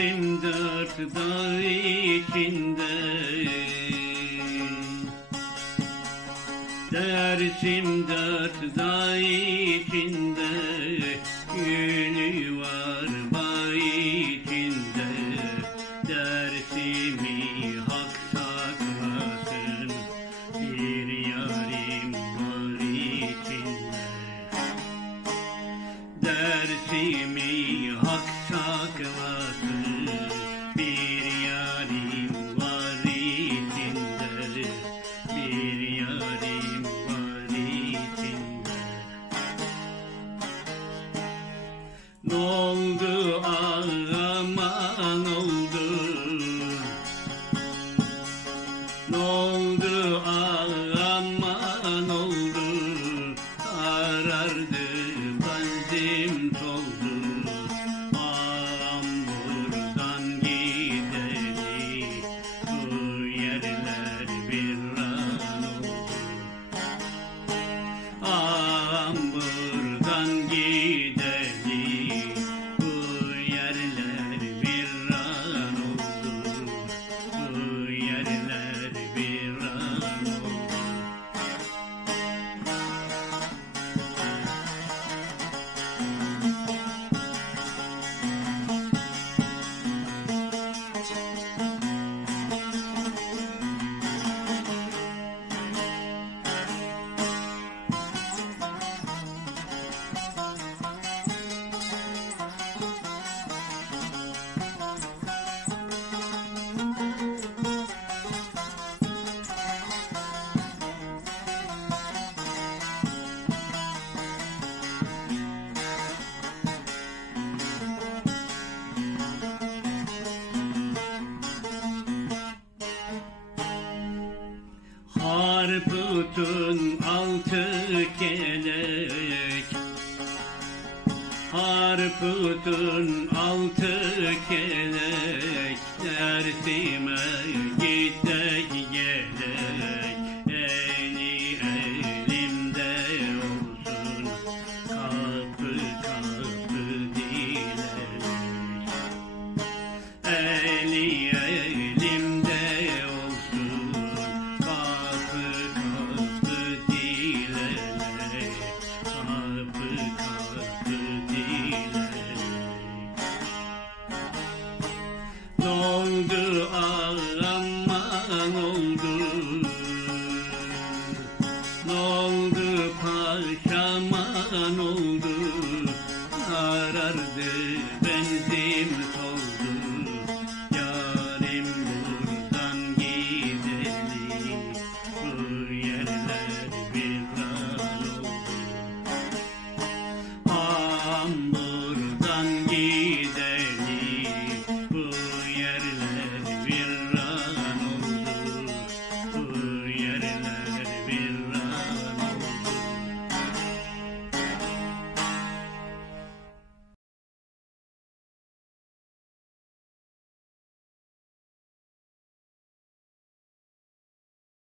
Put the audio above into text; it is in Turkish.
Gittim dört dağ içinde Dersim dört dağ içinde. karardı putun altı kelek. Harputun altı kelek. Dersime karardı benzim soldu. Yarim buradan gideli Bu yerler bir viran oldu. Ağam buradan gideli